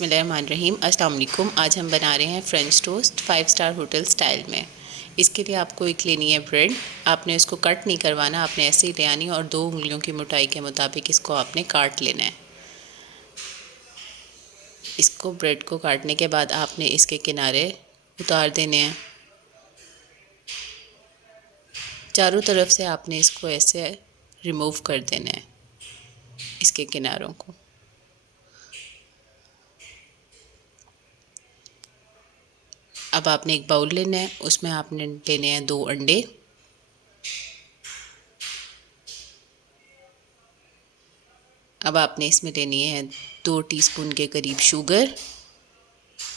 बिस्मिल्लाहिर्रहमानिर्रहीम। अस्सलाम वालेकुम। आज हम बना रहे हैं French toast 5 star hotel style में। इसके लिए आपको एक लेनी है ब्रेड। आपने इसको कट नहीं करवाना, आपने ऐसे ही ले आनी और 2 उंगलियों की मोटाई के मुताबिक इसको आपने काट लेना है। इसको ब्रेड को काटने के बाद आपने इसके किनारे उतार देने हैं। चारों तरफ से आपने इसको ऐसे रिमूव कर देना है, इसके किनारों को। अब आपने एक बाउल लेना है, उसमें आपने लेने हैं 2 अंडे। अब आपने इसमें लेनी है 2 टीस्पून के करीब शुगर।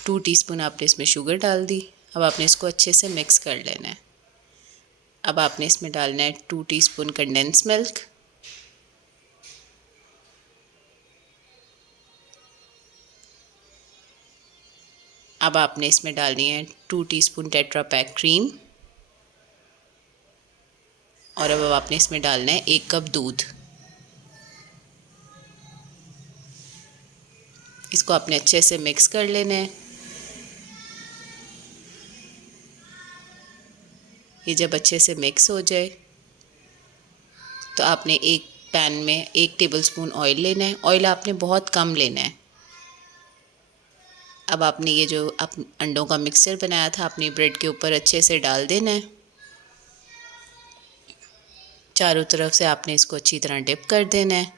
2 टीस्पून आपने इसमें शुगर डाल दी। अब आपने इसको अच्छे से मिक्स कर लेना है। अब आपने इसमें डालना है 2 टीस्पून कंडेंस मिल्क। अब आपने इसमें डालनी है 2 टीस्पून टेट्रा पैक क्रीम। और अब आपने इसमें डालना है 1 कप दूध। इसको आपने अच्छे से मिक्स कर लेना है। ये जब अच्छे से मिक्स हो जाए तो आपने एक पैन में 1 टेबलस्पून ऑयल लेना है। ऑयल आपने बहुत कम लेना है। अब आपने ये जो अंडों का मिक्सचर बनाया था अपनी ब्रेड के ऊपर अच्छे से डाल देना है। चारों तरफ से आपने इसको अच्छी तरह डिप कर देना है।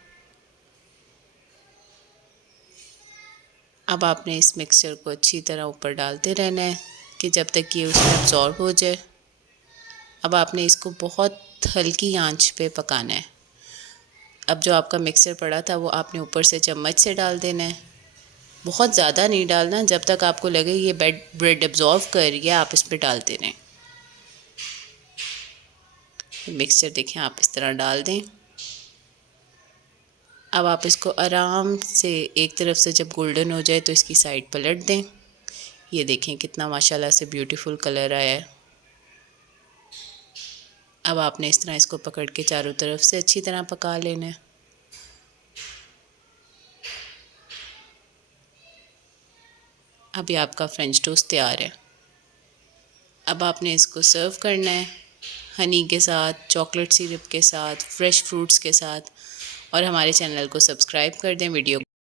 अब आपने इस मिक्सचर को अच्छी तरह ऊपर डालते रहना है कि जब तक ये उसमें अब्जॉर्ब हो जाए। अब आपने इसको बहुत हल्की आंच पे पकाना है। अब जो आपका मिक्सचर पड़ा था वो आपने ऊपर से चम्मच से डाल देना है। बहुत ज़्यादा नहीं डालना, जब तक आपको लगे ये ब्रेड एब्जॉर्ब कर रही है आप इस पर डालते रहें। मिक्सचर देखें आप इस तरह डाल दें। अब आप इसको आराम से एक तरफ से जब गोल्डन हो जाए तो इसकी साइड पलट दें। ये देखें कितना माशाल्लाह से ब्यूटीफुल कलर आया है। अब आपने इस तरह इसको पकड़ के चारों तरफ से अच्छी तरह पका लेना है। अभी आपका फ्रेंच टोस्ट तैयार है। अब आपने इसको सर्व करना है हनी के साथ, चॉकलेट सिरप के साथ, फ्रेश फ्रूट्स के साथ। और हमारे चैनल को सब्सक्राइब कर दें। वीडियो